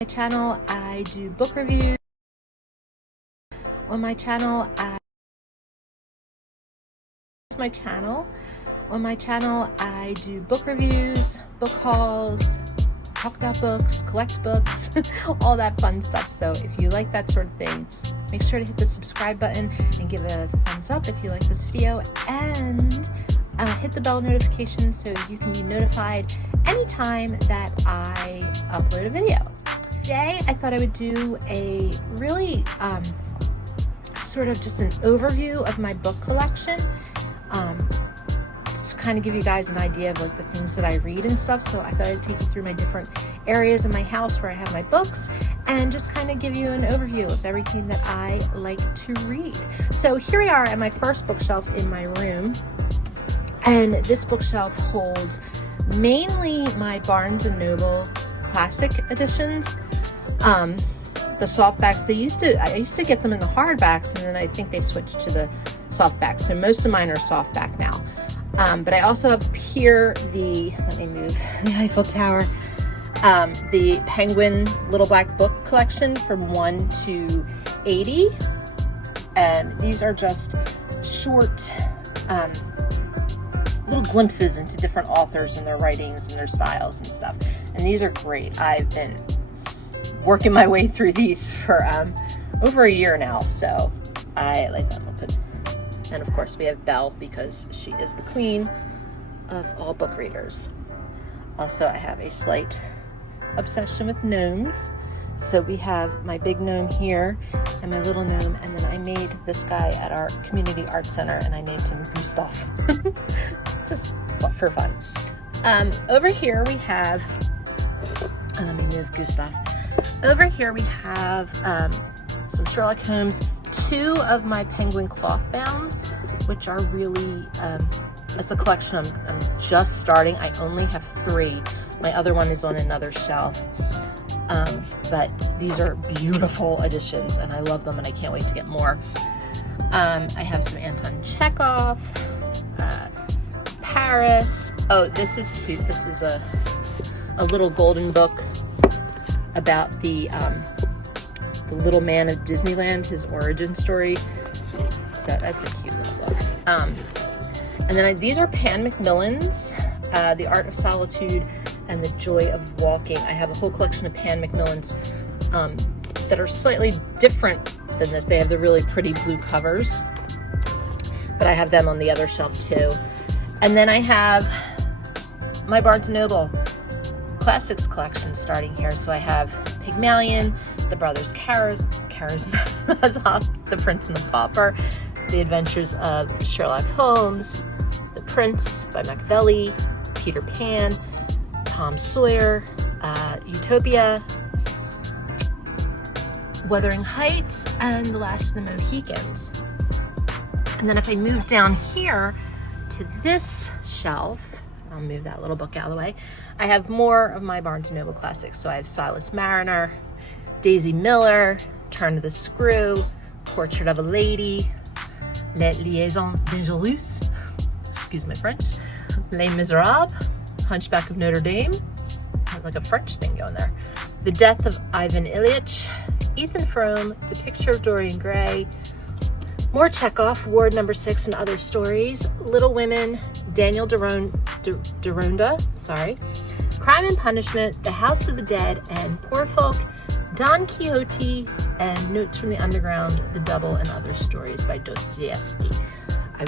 My channel, I do book reviews. On my channel, I do book reviews, book hauls, talk about books, collect books, all that fun stuff. So if you like that sort of thing, make sure to hit the subscribe button and give a thumbs up if you like this video, and hit the bell notification so you can be notified anytime that I upload a video. Today, I thought I would do a really sort of just an overview of my book collection. Just kind of give you guys an idea of like the things that I read and stuff. So I thought I'd take you through my different areas in my house where I have my books and just kind of give you an overview of everything that I like to read. So here we are at my first bookshelf in my room. And this bookshelf holds mainly my Barnes & Noble classic editions. The softbacks, I used to get them in the hardbacks, and then I think they switched to the softbacks. So most of mine are softback now. But I also have here let me move the Eiffel Tower, the Penguin Little Black Book collection from 1 to 80. And these are just short, little glimpses into different authors and their writings and their styles and stuff. And these are great. I've been working my way through these for over a year now, so I like them. And of course we have Belle because she is the queen of all book readers. Also, I have a slight obsession with gnomes. So we have my big gnome here and my little gnome, and then I made this guy at our community art center and I named him Gustav. Just for fun. Over here we have, let me move Gustav. Over here we have some Sherlock Holmes, 2 of my Penguin cloth bounds, which are really, it's a collection I'm just starting. I only have 3. My other one is on another shelf. But these are beautiful editions and I love them and I can't wait to get more. I have some Anton Chekhov, Paris. Oh, this is cute. This is a little golden book about the little man of Disneyland, his origin story. So that's a cute little book. And then these are Pan Macmillan's, The Art of Solitude and The Joy of Walking. I have a whole collection of Pan Macmillan's that are slightly different than this. They have the really pretty blue covers, but I have them on the other shelf too. And then I have my Barnes & Noble Classics collection starting here. So I have Pygmalion, The Brothers Karamazov, The Prince and the Pauper, The Adventures of Sherlock Holmes, The Prince by Machiavelli, Peter Pan, Tom Sawyer, Utopia, Wuthering Heights, and The Last of the Mohicans. And then if I move down here to this shelf, I'll move that little book out of the way, I have more of my Barnes & Noble classics. So I have Silas Mariner, Daisy Miller, Turn of the Screw, Portrait of a Lady, Les Liaisons Dangereuses, excuse my French, Les Miserables, Hunchback of Notre Dame, I have like a French thing going there, The Death of Ivan Ilyich, Ethan Frome, The Picture of Dorian Gray, more Chekhov, Ward No. 6 and Other Stories, Little Women, Daniel Deronda, Crime and Punishment, The House of the Dead and Poor Folk, Don Quixote, and Notes from the Underground, The Double and Other Stories by Dostoevsky. I'm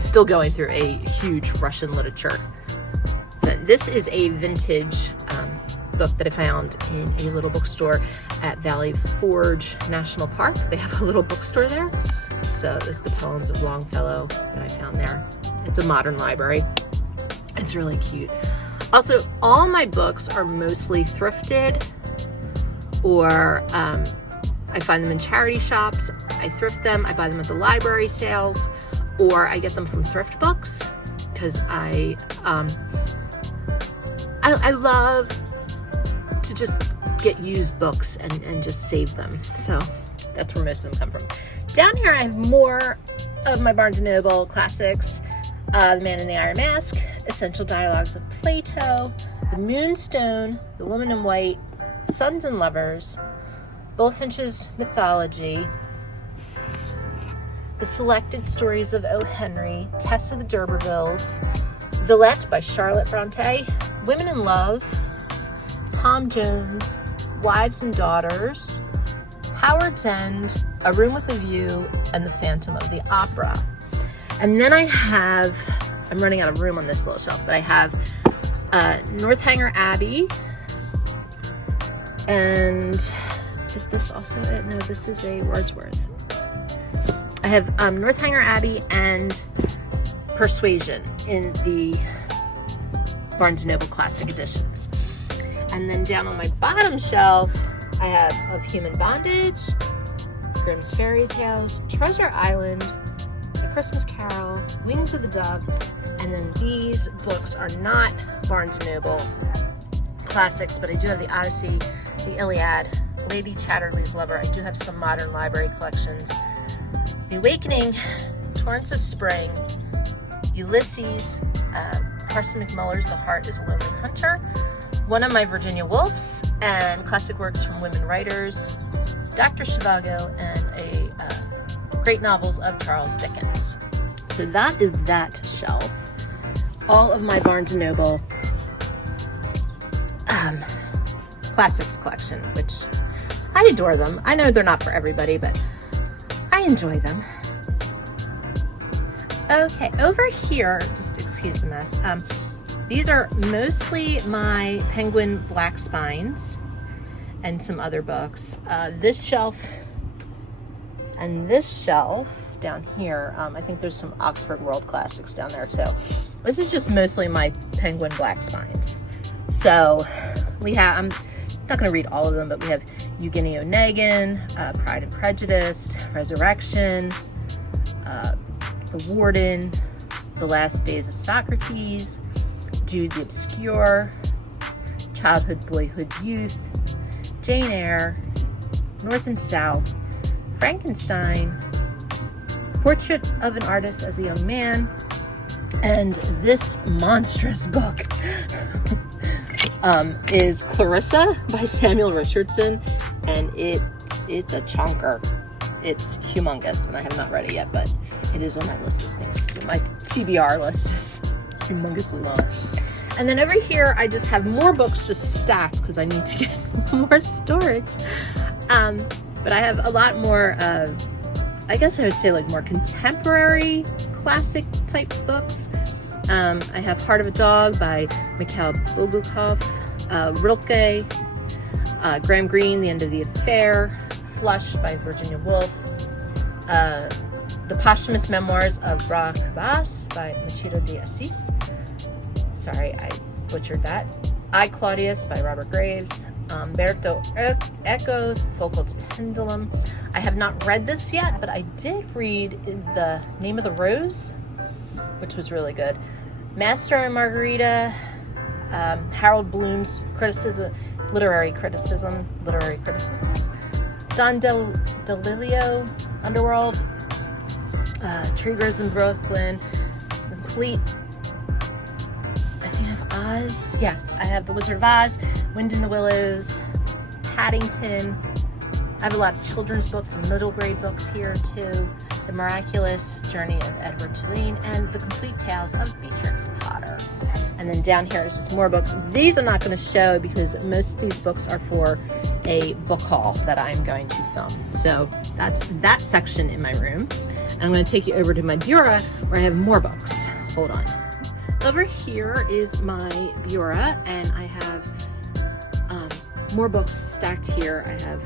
still going through a huge Russian literature. This is a vintage book that I found in a little bookstore at Valley Forge National Park. They have a little bookstore there. So this is the poems of Longfellow that I found there. It's a modern library. It's really cute. Also, all my books are mostly thrifted, or I find them in charity shops. I thrift them, I buy them at the library sales, or I get them from thrift books because I love to just get used books and just save them. So that's where most of them come from. Down here I have more of my Barnes & Noble classics. The Man in the Iron Mask, Essential Dialogues of Plato, The Moonstone, The Woman in White, Sons and Lovers, Bullfinch's Mythology, The Selected Stories of O. Henry, Tess of the D'Urbervilles, Villette by Charlotte Bronte, Women in Love, Tom Jones, Wives and Daughters, Howard's End, A Room with a View, and The Phantom of the Opera. And then I have, I'm running out of room on this little shelf, but I have Northanger Abbey, and is this also it? No, this is a Wordsworth. I have Northanger Abbey and Persuasion in the Barnes & Noble Classic Editions. And then down on my bottom shelf, I have Of Human Bondage, Grimm's Fairy Tales, Treasure Island, A Christmas Carol, Wings of the Dove, and then these books are not Barnes & Noble classics, but I do have the Odyssey, the Iliad, Lady Chatterley's Lover. I do have some modern library collections. The Awakening, Torrents of Spring, Ulysses, Carson McMuller's The Heart is a Lonely Hunter, one of my Virginia Woolfs, and classic works from women writers, Dr. Zhivago, and great novels of Charles Dickens. So that is that shelf. All of my Barnes & Noble classics collection, which I adore them. I know they're not for everybody, but I enjoy them. Okay, over here, just excuse the mess, these are mostly my Penguin Black Spines and some other books. This shelf and this shelf down here, I think there's some Oxford World Classics down there too. This is just mostly my Penguin Black Spines. So we have, I'm not going to read all of them, but we have Eugenie Onegin, Pride and Prejudice, Resurrection, The Warden, The Last Days of Socrates, Jude the Obscure, Childhood, Boyhood, Youth, Jane Eyre, North and South, Frankenstein, Portrait of an Artist as a Young Man, and this monstrous book is Clarissa by Samuel Richardson, and it's a chunker. It's humongous, and I have not read it yet, but it is on my list of things. My TBR list is humongously long. And then over here, I just have more books just stacked because I need to get more storage. But I have a lot more of, I guess I would say like more contemporary classic type books. I have Heart of a Dog by Mikhail Bulgakov, Rilke, Graham Greene, The End of the Affair, Flush by Virginia Woolf, The Posthumous Memoirs of Ra Cabas by Machado de Assis. Sorry, I butchered that. I, Claudius by Robert Graves, Berto Echoes, Foucault's Pendulum. I have not read this yet, but I did read The Name of the Rose, which was really good. Master and Margarita, Harold Bloom's literary criticisms, Don DeLillo, Underworld, Triggers in Brooklyn, Complete. I think I have Oz. Yes, I have The Wizard of Oz, Wind in the Willows, Paddington. I have a lot of children's books and middle grade books here too. The Miraculous Journey of Edward Tulane, and The Complete Tales of Beatrix Potter. And then down here is just more books. These I'm not going to show because most of these books are for a book haul that I'm going to film. So that's that section in my room. And I'm going to take you over to my bureau where I have more books. Hold on. Over here is my bureau, and I have more books stacked here. I have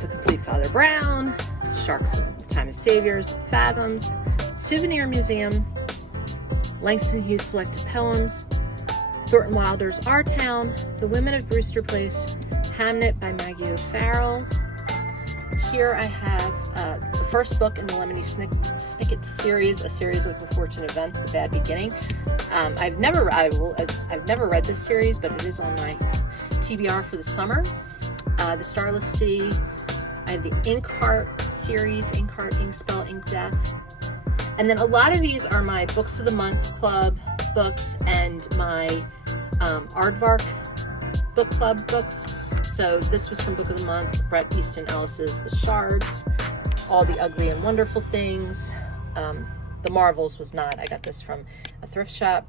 The Complete Father Brown, Sharks of the Time of Saviors, Fathoms, Souvenir Museum, Langston Hughes Selected Poems, Thornton Wilder's Our Town, The Women of Brewster Place, Hamnet by Maggie O'Farrell. Here I have the first book in the Lemony Snicket series, a series of unfortunate events, The Bad Beginning. I've never read this series, but it is on my TBR for the summer. The Starless Sea. I have the Inkheart series, Inkheart, Inkspell, Ink Death. And then a lot of these are my Books of the Month Club books and my Aardvark book club books. So this was from Book of the Month, Bret Easton Ellis's The Shards, All the Ugly and Wonderful Things. The Marvels was not. I got this from a thrift shop.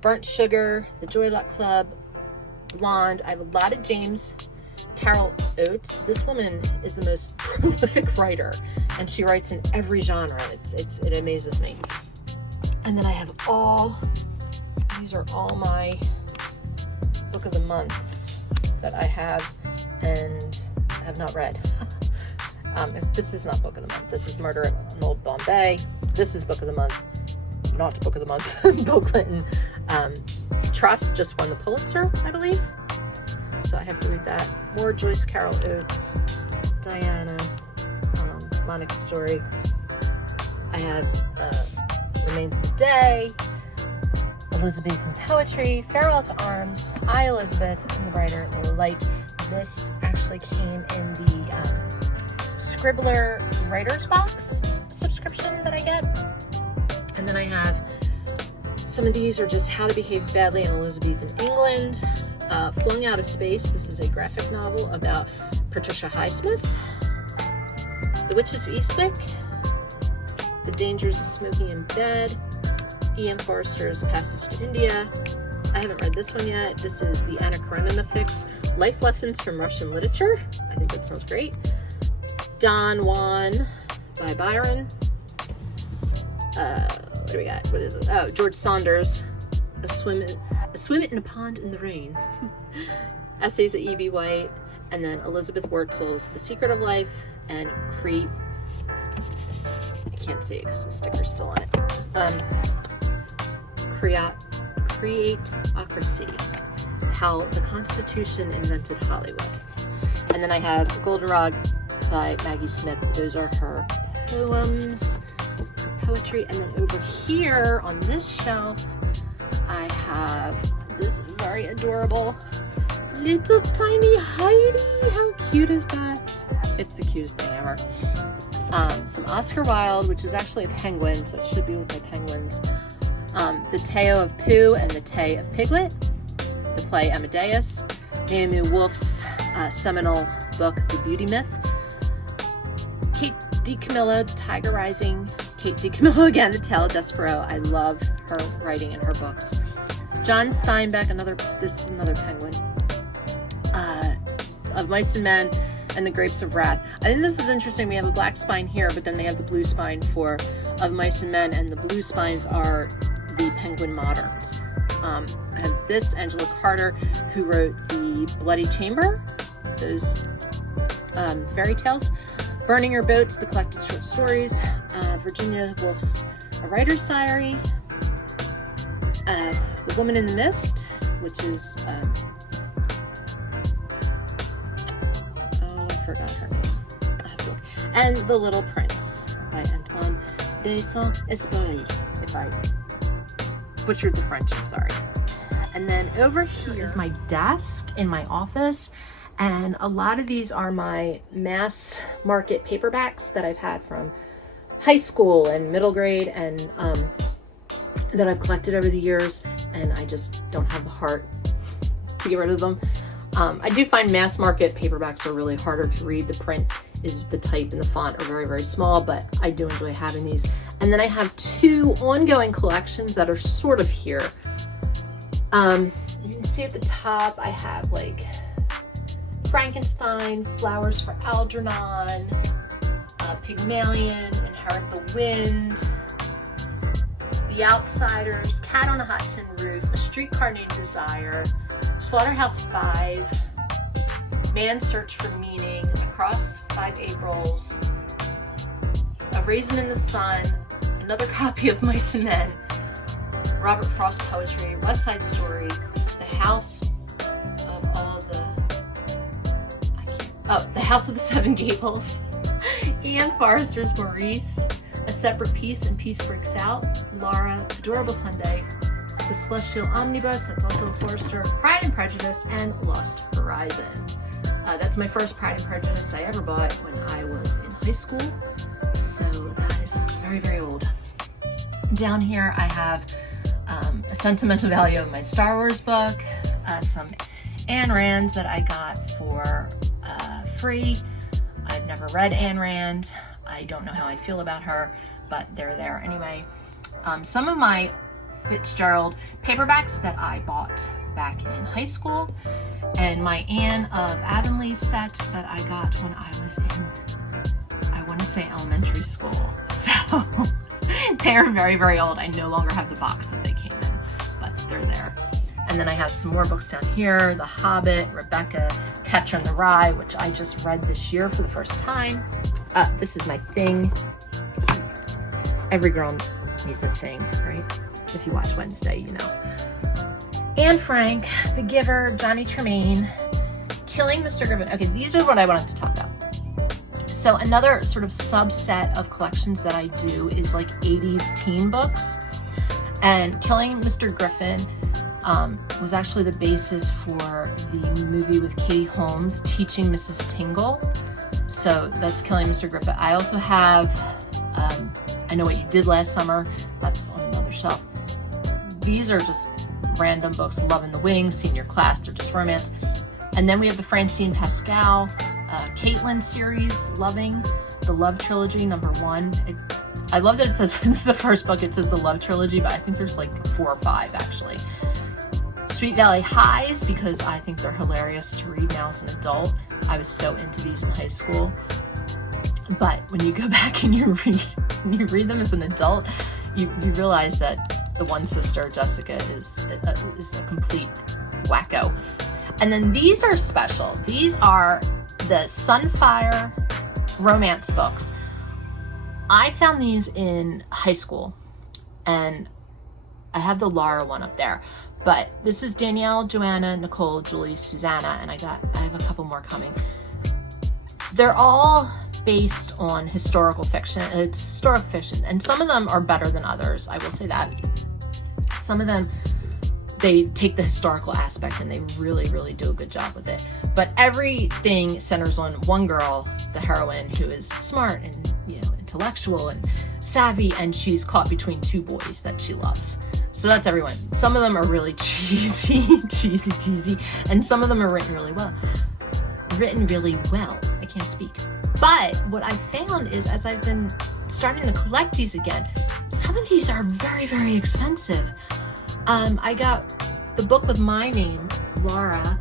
Burnt Sugar, The Joy Luck Club, Blonde. I have a lot of James Carol Oates. This woman is the most prolific writer, and she writes in every genre. It amazes me. And then I have these are all my Book of the Months that I have and have not read. This is not Book of the Month. This is Murder in Old Bombay. This is Book of the Month, not Book of the Month. Bill Clinton. Trust just won the Pulitzer, I believe. So I have to read that. More Joyce Carol Oates, Diana, Monica Story. I have Remains of the Day, Elizabethan Poetry, Farewell to Arms, I, Elizabeth, and The Brighter the Light. This actually came in the Scribbler Writer's Box subscription that I get. And then I have some of these are just How to Behave Badly in Elizabethan England, Flung Out of Space. This is a graphic novel about Patricia Highsmith, The Witches of Eastwick, The Dangers of Smoking in Bed, E.M. Forster's Passage to India. I haven't read this one yet. This is the Anna Karenina fix, Life Lessons from Russian Literature. I think that sounds great. Don Juan by Byron. What do we got? What is it? Oh, George Saunders, A Swim in a Pond in the Rain. Essays of E.B. White, and then Elizabeth Wurtzel's The Secret of Life, and Create. I can't see it because the sticker's still on it. Createocracy, How the Constitution Invented Hollywood. And then I have Goldenrod by Maggie Smith. Those are her poems, her poetry. And then over here on this shelf, I have this very adorable little tiny Heidi. How cute is that? It's the cutest thing ever. Some Oscar Wilde, which is actually a penguin, so it should be with my penguins. The Tale of Pooh and the Tay of Piglet, the play Amadeus, Naomi Wolf's seminal book, The Beauty Myth, Kate DiCamillo, The Tiger Rising, Kate DiCamillo again, The Tale of Despereaux. I love her writing in her books. John Steinbeck, this is another penguin, of Mice and Men and The Grapes of Wrath. I think this is interesting. We have a black spine here, but then they have the blue spine for Of Mice and Men, and the blue spines are the Penguin Moderns. I have this, Angela Carter, who wrote The Bloody Chamber, those fairy tales. Burning Your Boats, the collected short stories. Virginia Woolf's A Writer's Diary. The Woman in the Mist, which is, I forgot her name. I have to look. And The Little Prince by Antoine de Saint-Exupéry, if I butchered the French, I'm sorry. And then over here is my desk in my office, and a lot of these are my mass market paperbacks that I've had from high school and middle grade, and that I've collected over the years, and I just don't have the heart to get rid of them. I do find mass market paperbacks are really harder to read. The print is, the type and the font are very, very small, but I do enjoy having these. And then I have two ongoing collections that are sort of here. You can see at the top, I have like Frankenstein, Flowers for Algernon, Pygmalion, Inherit the Wind, The Outsiders, Cat on a Hot Tin Roof, A Streetcar Named Desire, Slaughterhouse-Five, Man's Search for Meaning, Across 5 Aprils, A Raisin in the Sun, another copy of Mice and Men, Robert Frost poetry, West Side Story, The House of The House of the Seven Gables, Ian Forster's Maurice, A Separate Peace and Peace Breaks Out, Laura, Adorable Sunday, The Celestial Omnibus, that's also a Forster, Pride and Prejudice, and Lost Horizon. That's my first Pride and Prejudice I ever bought when I was in high school, so that is very, very old. Down here I have a sentimental value of my Star Wars book, some Ayn Rands that I got for free. I've never read Ayn Rand. I don't know how I feel about her, but they're there anyway. Some of my Fitzgerald paperbacks that I bought back in high school, and my Anne of Avonlea set that I got when I was in, I want to say elementary school. So they're very, very old. I no longer have the box that they came in, but they're there. And then I have some more books down here, The Hobbit, Rebecca, Catcher in the Rye, which I just read this year for the first time. This is my thing. Every girl needs a thing, right? If you watch Wednesday, you know. Anne Frank, The Giver, Johnny Tremaine, Killing Mr. Griffin. Okay, these are what I wanted to talk about. So another sort of subset of collections that I do is like 80s teen books. And Killing Mr. Griffin was actually the basis for the movie with Katie Holmes, Teaching Mrs. Tingle. So that's Killing Mr. Griffin. I also have I Know What You Did Last Summer. That's on another shelf. These are just random books. Love in the Wings, Senior Class, they're just romance. And then we have the Francine Pascal, Caitlin series, Loving, the Love Trilogy, #1. I love that it says, this is the first book, it says the Love Trilogy, but I think there's like 4 or 5 actually. Sweet Valley Highs, because I think they're hilarious to read now as an adult. I was so into these in high school. But when you go back and you read them as an adult, you realize that the one sister, Jessica, is a complete wacko. And then these are special. These are the Sunfire romance books. I found these in high school, and I have the Laura one up there. But this is Danielle, Joanna, Nicole, Julie, Susanna, and I have a couple more coming. They're all based on historical fiction. It's historic fiction, and some of them are better than others, I will say that. Some of them, they take the historical aspect and they really, really do a good job with it. But everything centers on one girl, the heroine, who is smart and, you know, intellectual and savvy, and she's caught between 2 boys that she loves. So that's everyone. Some of them are really cheesy, and some of them are written really well. I can't speak. But what I found is, as I've been starting to collect these again, some of these are very, very expensive. I got the book with my name, Laura,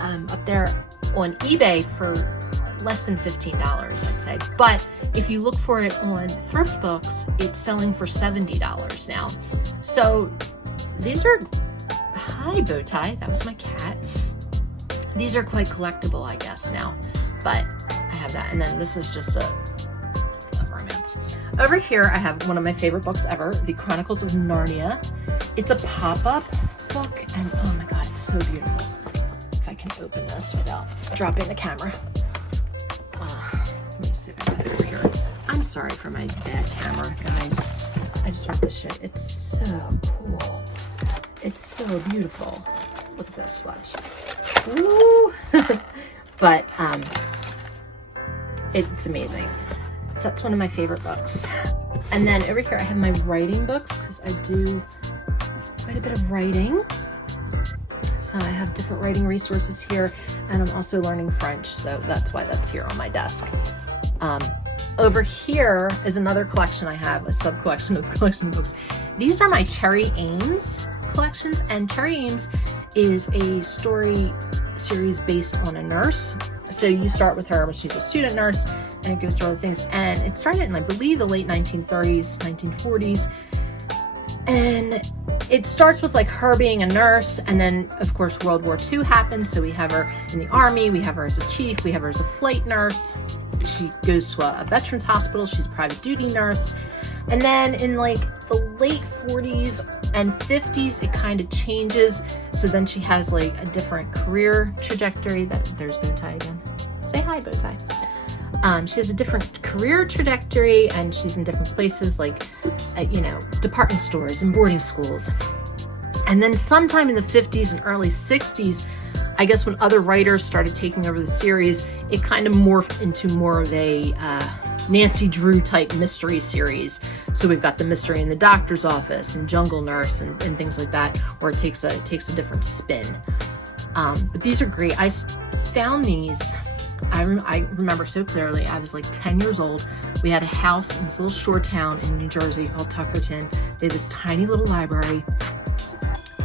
up there on eBay for less than $15, I'd say. But if you look for it on Thrift Books, it's selling for $70 now. So these are, hi Bowtie, that was my cat. These are quite collectible, I guess, now. But I have that. And then this is just a romance. Over here, I have one of my favorite books ever, The Chronicles of Narnia. It's a pop-up book, and oh my God, it's so beautiful. If I can open this without dropping the camera. Let me see if I can put it over here. I'm sorry for my bad camera, guys. I just wrote this shit. It's so cool. It's so beautiful. Look at this, watch. Woo! But it's amazing. So that's one of my favorite books. And then over here I have my writing books, because I do quite a bit of writing. So I have different writing resources here, and I'm also learning French, so that's why that's here on my desk. Over here is another collection I have, a sub-collection of the collection of books. These are my Cherry Ames collections, and Cherry Ames is a story series based on a nurse. So you start with her when she's a student nurse, and it goes through other things. And it started in, I believe, the late 1930s, 1940s. And it starts with like her being a nurse, and then of course World War II happens, so we have her in the army, we have her as a chief, we have her as a flight nurse. She goes to a veterans hospital, she's a private duty nurse. And then in like the late 40s and 50s, it kind of changes. So then she has like a different career trajectory. There's Bowtie again. Say hi, Bowtie. She has a different career trajectory, and she's in different places, like at, you know, department stores and boarding schools. And then sometime in the 50s and early 60s, I guess when other writers started taking over the series, it kind of morphed into more of a Nancy Drew type mystery series. So we've got the Mystery in the Doctor's Office and Jungle Nurse and things like that, where it takes a different spin. But these are great. I found these. I remember so clearly. I was like 10 years old. We had a house in this little shore town in New Jersey called Tuckerton. They had this tiny little library.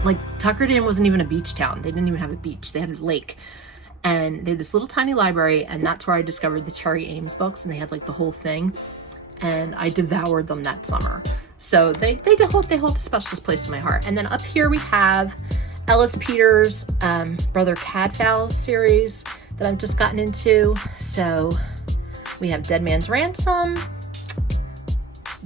Like, Tuckerton wasn't even a beach town. They didn't even have a beach. They had a lake. And they had this little tiny library, and that's where I discovered the Terry Ames books, and they had like the whole thing. And I devoured them that summer. So they hold a special place in my heart. And then up here we have Ellis Peters' Brother Cadfael series that I've just gotten into. So we have Dead Man's Ransom,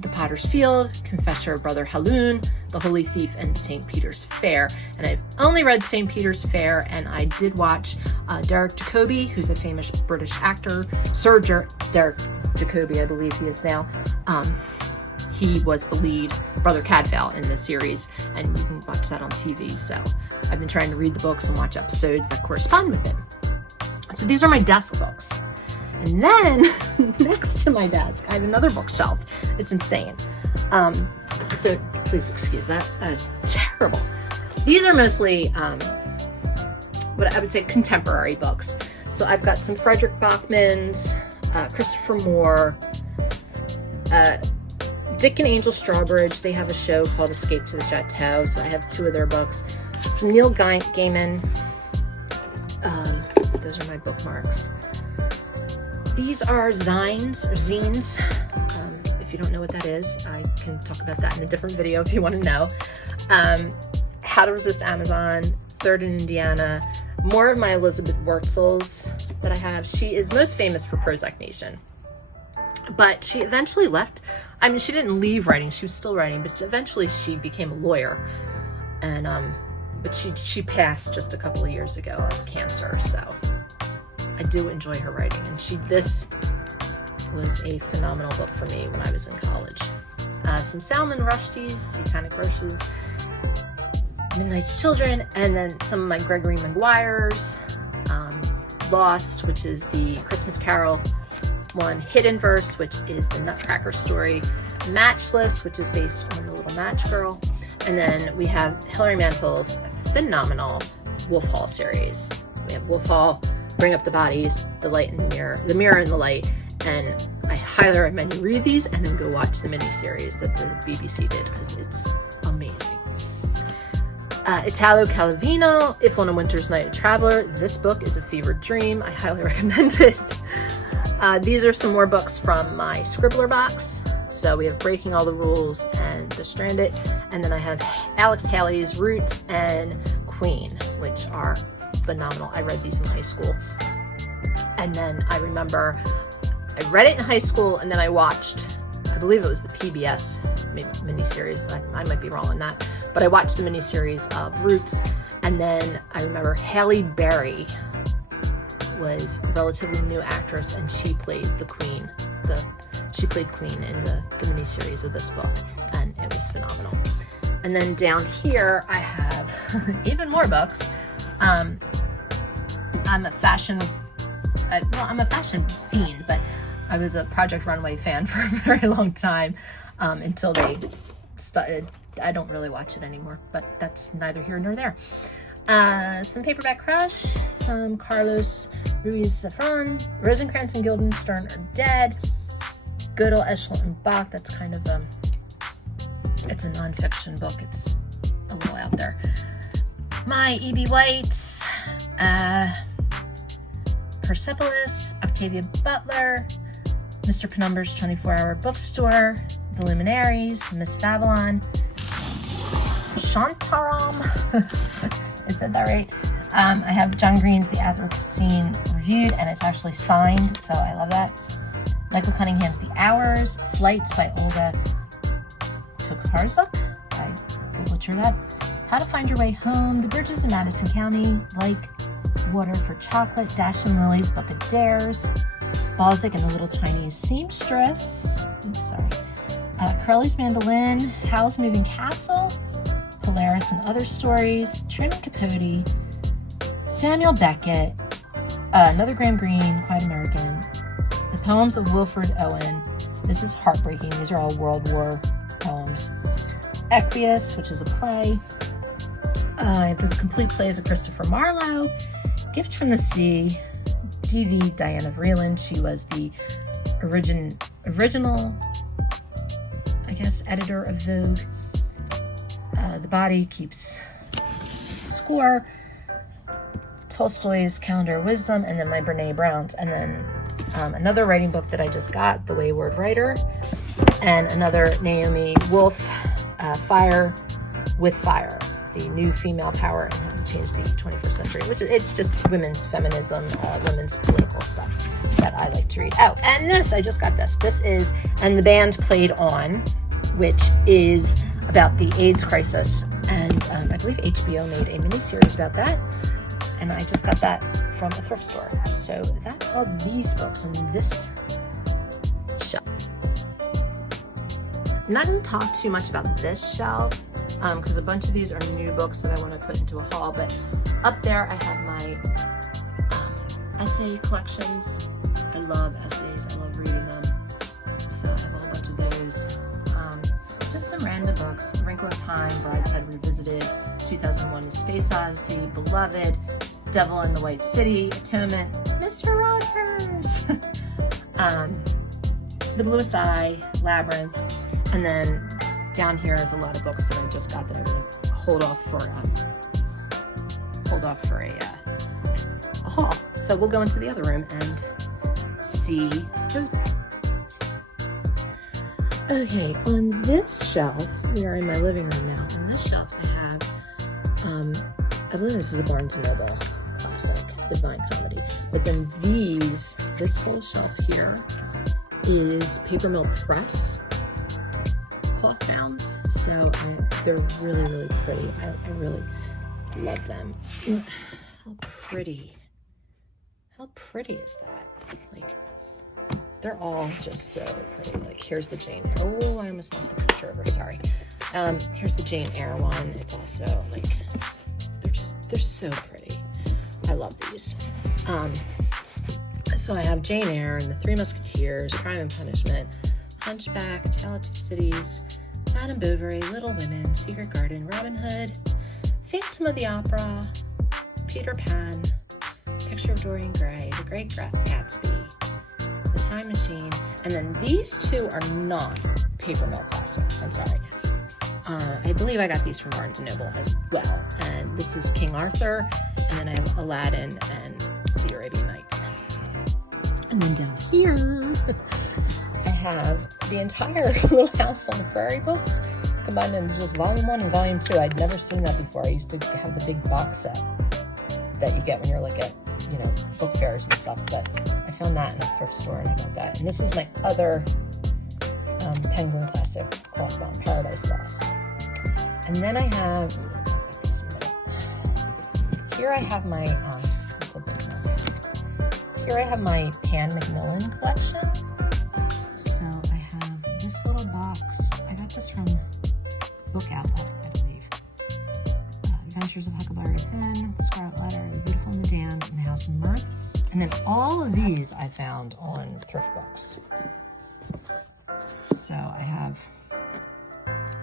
The Potter's Field, Confessor of Brother Haloun, The Holy Thief, and St. Peter's Fair. And I've only read St. Peter's Fair, and I did watch Derek Jacobi, who's a famous British actor. Sir Derek Jacobi, I believe he is now. He was the lead, Brother Cadfael, in the series, and you can watch that on TV. So I've been trying to read the books and watch episodes that correspond with it. So these are my desk books. And then next to my desk, I have another bookshelf. It's insane. So please excuse that. That is terrible. These are mostly what I would say contemporary books. So I've got some Frederick Bachman's, Christopher Moore, Dick and Angel Strawbridge. They have a show called Escape to the Chateau, so I have 2 of their books. Some Neil Gaiman. Those are my bookmarks. These are zines or zines. If you don't know what that is, I can talk about that in a different video if you want to know. How to Resist Amazon, Third in Indiana. More of my Elizabeth Wurtzel's that I have. She is most famous for Prozac Nation. But she eventually left. I mean, she didn't leave writing. She was still writing, but eventually she became a lawyer. And but she passed just a couple of years ago of cancer. So I do enjoy her writing. And this was a phenomenal book for me when I was in college. Some Salman Rushdie's, Satanic Rushes, Midnight's Children, and then some of my Gregory Maguire's, Lost, which is the Christmas Carol one, Hidden Verse, which is the Nutcracker story, Matchless, which is based on the Little Match Girl, and then we have Hilary Mantel's phenomenal Wolf Hall series. We have Wolf Hall, Bring Up the Bodies, The Light and the Mirror, The Mirror and the Light, and I highly recommend you read these and then go watch the miniseries that the BBC did, because it's amazing. Italo Calvino, If on a Winter's Night a Traveler. This book is a fevered dream. I highly recommend it. These are some more books from my Scribbler box. So we have Breaking All the Rules and The Stranded. And then I have Alex Haley's Roots and Queen, which are phenomenal. I read these in high school. And then I remember I read it in high school, and then I watched, I believe it was the PBS miniseries. I might be wrong on that. But I watched the miniseries of Roots. And then I remember Halle Berry was a relatively new actress, and she played the Queen. She played Queen in the miniseries of this book, and it was phenomenal. And then down here I have even more books. I'm a fashion fiend, but I was a Project Runway fan for a very long time until they started. I don't really watch it anymore, but that's neither here nor there. Some Paperback Crush, some Carlos Ruiz Zafran, Rosencrantz and Guildenstern Are Dead, Gödel, Eschenbach and Bach. That's kind of it's a nonfiction book. It's a little out there. My E.B. White's, Persepolis, Octavia Butler, Mr. Penumber's 24-Hour Bookstore, The Luminaries, Miss Babylon, Shantaram. I said that right. I have John Green's The Anthropocene Reviewed, and it's actually signed, so I love that. Michael Cunningham's The Hours, Flights by Olga Tokarzuk. I will butcher that. How to Find Your Way Home, The Bridges of Madison County, Like Water for Chocolate, Dash and Lily's Book of Dares, Balzac and the Little Chinese Seamstress. Oops, sorry. Curly's Mandolin, Howl's Moving Castle, Polaris and Other Stories, Truman Capote, Samuel Beckett, Another Graham Greene, Quiet American, The Poems of Wilfred Owen. This is heartbreaking. These are all World War poems. Equius, which is a play. The complete plays of Christopher Marlowe. Gift from the Sea. D.V. Diana Vreeland. She was the original, I guess, editor of Vogue. The Body Keeps Score. Tolstoy's Calendar of Wisdom, and then my Brene Brown's, and then another writing book that I just got, The Wayward Writer, and another Naomi Wolf, Fire with Fire, the new female power and having changed the 21st century, which it's just women's feminism, women's political stuff that I like to read. Oh, and this, I just got this. This is, and the band played on, which is about the AIDS crisis, and I believe HBO made a miniseries about that, and I just got that from a thrift store. So that's all these books in this shelf. I'm not going to talk too much about this shelf because a bunch of these are new books that I want to put into a haul, but up there I have my essay collections. I love essays. I love reading them. So I have a whole bunch of those. Just some random books. Wrinkle in Time, Brideshead Revisited, 2001: A Space Odyssey, Beloved, Devil in the White City, Atonement, Mr. Rogers, The Bluest Eye, Labyrinth, and then down here is a lot of books that I just got that I'm going to hold off for a haul. So we'll go into the other room and see. Okay, on this shelf, we are in my living room now. On this shelf, I have, I believe this is a Barnes & Noble classic, The Divine Comedy. But then this whole shelf here is Paper Mill Press cloth bounds. So they're really, really pretty. I really love them. How pretty. How pretty is that? Like, they're all just so pretty. Like, here's the Jane Eyre. Oh, I almost knocked the picture over, sorry. Here's the Jane Eyre one. It's also, like, they're so pretty. I love these. So I have Jane Eyre and the Three Musketeers, Crime and Punishment, Hunchback, Tale of Two Cities, Madame Bovary, Little Women, Secret Garden, Robin Hood, Phantom of the Opera, Peter Pan, Picture of Dorian Gray, The Great Gatsby, The Time Machine, and then these two are not Paper Mill classics. I'm sorry. I believe I got these from Barnes & Noble as well. And this is King Arthur, and then I have Aladdin and The Arabian Nights. And then down here, I have the entire Little House on the Prairie books combined into just volume 1 and volume 2. I'd never seen that before. I used to have the big box set that you get when you're like at, book fairs and stuff, but I found that in a thrift store and I got that. And this is my other Penguin Classic clothbound, Paradise Lost. And then I have, here I have my, Pan Macmillan collection. So I have this little box. I got this from Book Outlet, I believe. Adventures of Huckleberry Finn, The Scarlet Letter, The Beautiful and the Damned, and House of Mirth. And then all of these I found on thrift books. So I have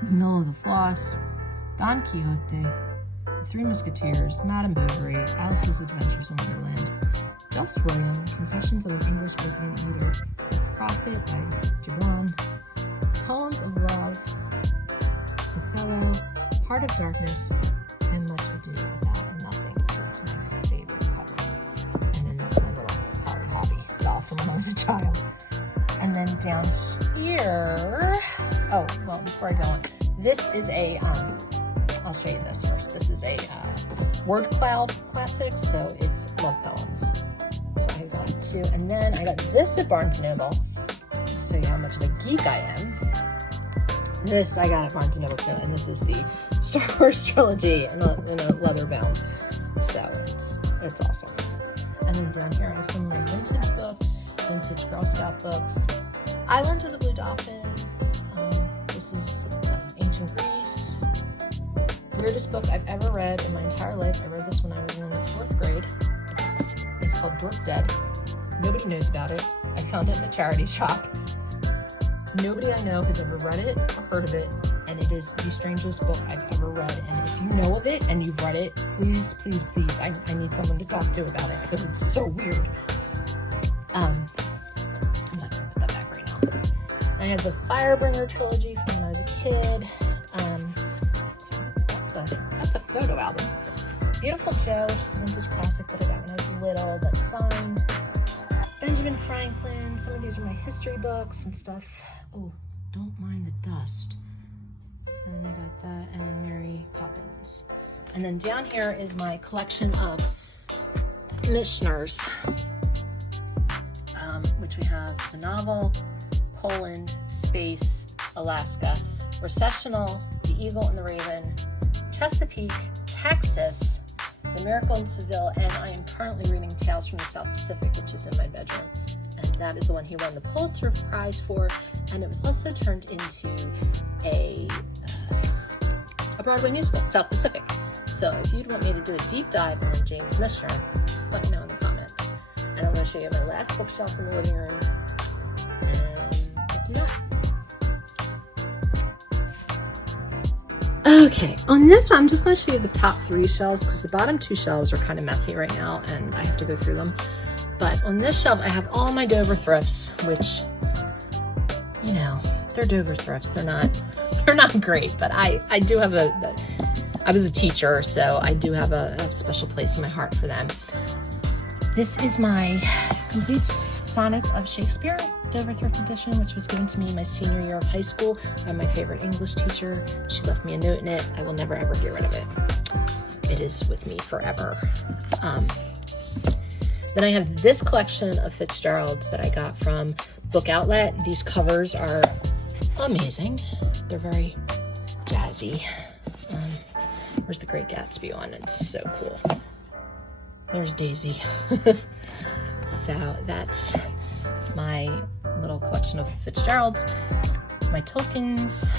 The Mill of the Floss, Don Quixote, The Three Musketeers, Madame Bovary, Alice's Adventures in Wonderland, Just William, Confessions of an English Opium Eater, The Prophet by Gibran, Poems of Love, Othello, Heart of Darkness, and Much Ado About Nothing, which is my favorite cover. And then that's my little hobby doll from when I was a child. And then down here, oh, well, before I go on, this is a, I'll show you this first. This is a word cloud classic, so it's love poems. So I have that too. And then I got this at Barnes & Noble, to show you how much of a geek I am. This I got at Barnes & Noble too, and this is the Star Wars trilogy in a leather bound. So it's awesome. And then down here I have some of my vintage books, vintage Girl Scout books. Island of the Blue Dolphin. This is Ancient Greece. Weirdest book I've ever read in my entire life. I read this when I was in 4th grade. It's called Brook Dead. Nobody knows about it. I found it in a charity shop. Nobody I know has ever read it or heard of it, and it is the strangest book I've ever read. And if you know of it and you've read it, please, please, please, I need someone to talk to about it because it's so weird. I'm not gonna put that back right now. I have the Firebringer trilogy from when I was a kid. That's a photo album. Beautiful Joe, which is a vintage classic that I got when I was little, that's signed. Benjamin Franklin. Some of these are my history books and stuff. Oh, don't mind the dust. And then I got that and Mary Poppins. And then down here is my collection of Mishners, which we have the novel, Poland, Space, Alaska, Recessional, The Eagle and the Raven, Chesapeake, Texas, The Miracle in Seville, and I am currently reading Tales from the South Pacific, which is in my bedroom. And that is the one he won the Pulitzer Prize for, and it was also turned into a Broadway musical, South Pacific. So if you'd want me to do a deep dive on James Mishner, let me know in the comments. And I'm going to show you my last bookshelf in the living room, and do that. Okay, on this one, I'm just going to show you the top 3 shelves because the bottom 2 shelves are kind of messy right now and I have to go through them. But on this shelf, I have all my Dover thrifts, which, you know, they're Dover thrifts. They're not great, but I do have I was a teacher, so I do have a special place in my heart for them. This is my complete sonnets of Shakespeare Dover Thrift Edition, which was given to me my senior year of high school by my favorite English teacher. She left me a note in it. I will never ever get rid of it. It is with me forever. Then I have this collection of Fitzgerald's that I got from Book Outlet. These covers are amazing. They're very jazzy. Where's the Great Gatsby on? It's so cool. There's Daisy. So that's my little collection of Fitzgerald's. My Tolkien's.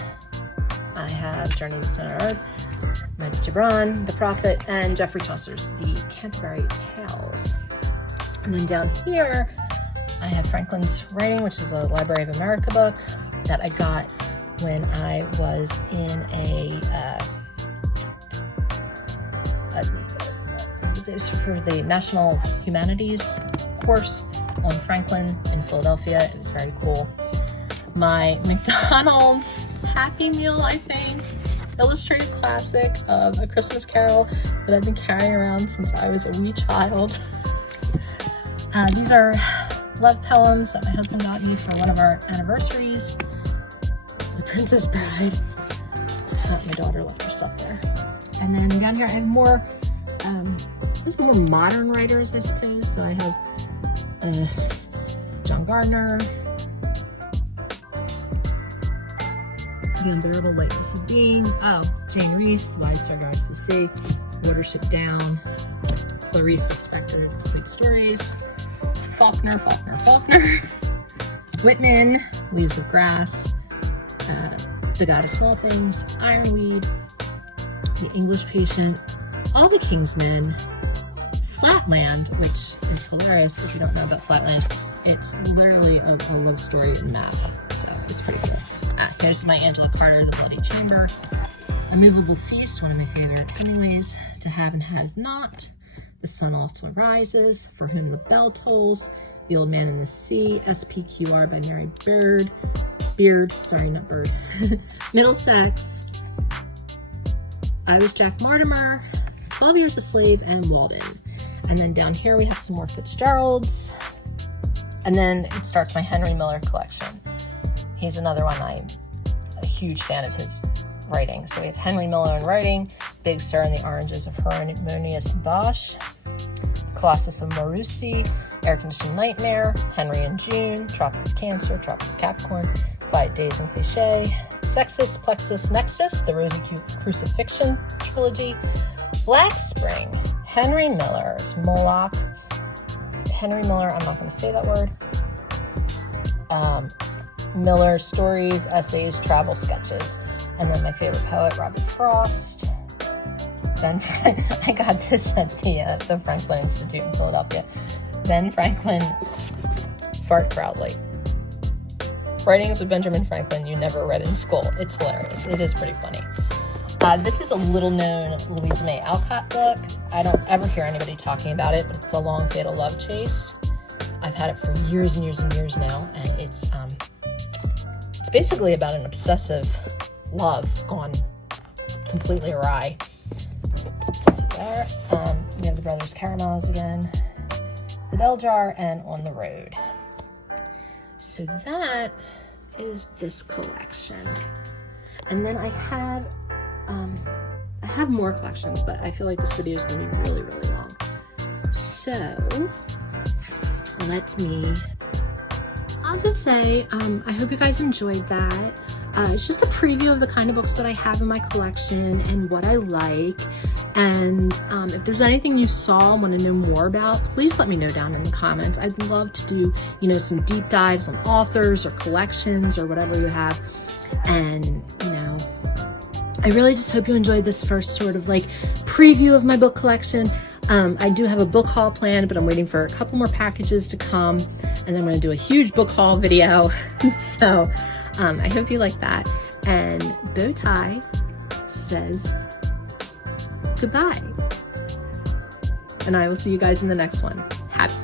I have Journey to the Center of Earth, my Gibran, The Prophet, and Geoffrey Chaucer's The Canterbury Tales. And then down here, I have Franklin's Writing, which is a Library of America book that I got when I was in it was for the National Humanities course on Franklin in Philadelphia. It was very cool. My McDonald's Happy Meal, I think, illustrated classic of A Christmas Carol that I've been carrying around since I was a wee child. These are love poems that my husband got me for one of our anniversaries. The Princess Bride. My daughter left her stuff there. And then down here I have more, these more modern writers, I suppose. So I have John Gardner, The Unbearable Lightness of Being, Jane Reese, The Wide Stargaze of the Sea, Watership Down, Clarice Lispector, Complete Stories, Faulkner, Whitman, Leaves of Grass, The God of Small Things, Ironweed, The English Patient, All the King's Men, Flatland, which is hilarious if you don't know about Flatland. It's literally a love story in math, so it's pretty cool. Here's my Angela Carter, The Bloody Chamber, A Movable Feast, one of my favorite Hemingways, To Have and Have Not, The Sun Also Rises, For Whom the Bell Tolls, The Old Man and the Sea, SPQR by Mary Beard, sorry, not Bird, Middlesex, I Was Jack Mortimer, 12 Years a Slave, and Walden. And then down here we have some more Fitzgerald's. And then it starts my Henry Miller collection. He's another one I'm a huge fan of his writing. So we have Henry Miller in writing, Big Sur and the Oranges of Hieronymus Bosch, Colossus of Marusi, Air Conditioned Nightmare, Henry and June, Tropic of Cancer, Tropic of Capricorn, Quiet Days and Cliché, Sexus, Plexus, Nexus, the Rosy Crucifixion trilogy, Black Spring, Henry Miller's Moloch, Henry Miller, I'm not going to say that word, Miller Stories, Essays, Travel Sketches, and then my favorite poet, Robert Frost. I got this at the Franklin Institute in Philadelphia. Ben Franklin Fart proudly. Writings with Benjamin Franklin you never read in school. It's hilarious. It is pretty funny. This is a little known Louisa May Alcott book. I don't ever hear anybody talking about it, but it's The Long Fatal Love Chase. I've had it for years and years and years now, and it's basically about an obsessive love gone completely awry. So there, we have the Brothers Karamaz again, The Bell Jar, and On the Road. So that is this collection. And then I have more collections, but I feel like this video is going to be really, really long. So I'll just say, I hope you guys enjoyed that. It's just a preview of the kind of books that I have in my collection and what I like. And if there's anything you saw, want to know more about, please let me know down in the comments. I'd love to do, you know, some deep dives on authors or collections or whatever you have. And, you know, I really just hope you enjoyed this first sort of like preview of my book collection. I do have a book haul planned, but I'm waiting for a couple more packages to come, and then I'm going to do a huge book haul video. So I hope you like that. And Bowtie says goodbye. And I will see you guys in the next one. Happy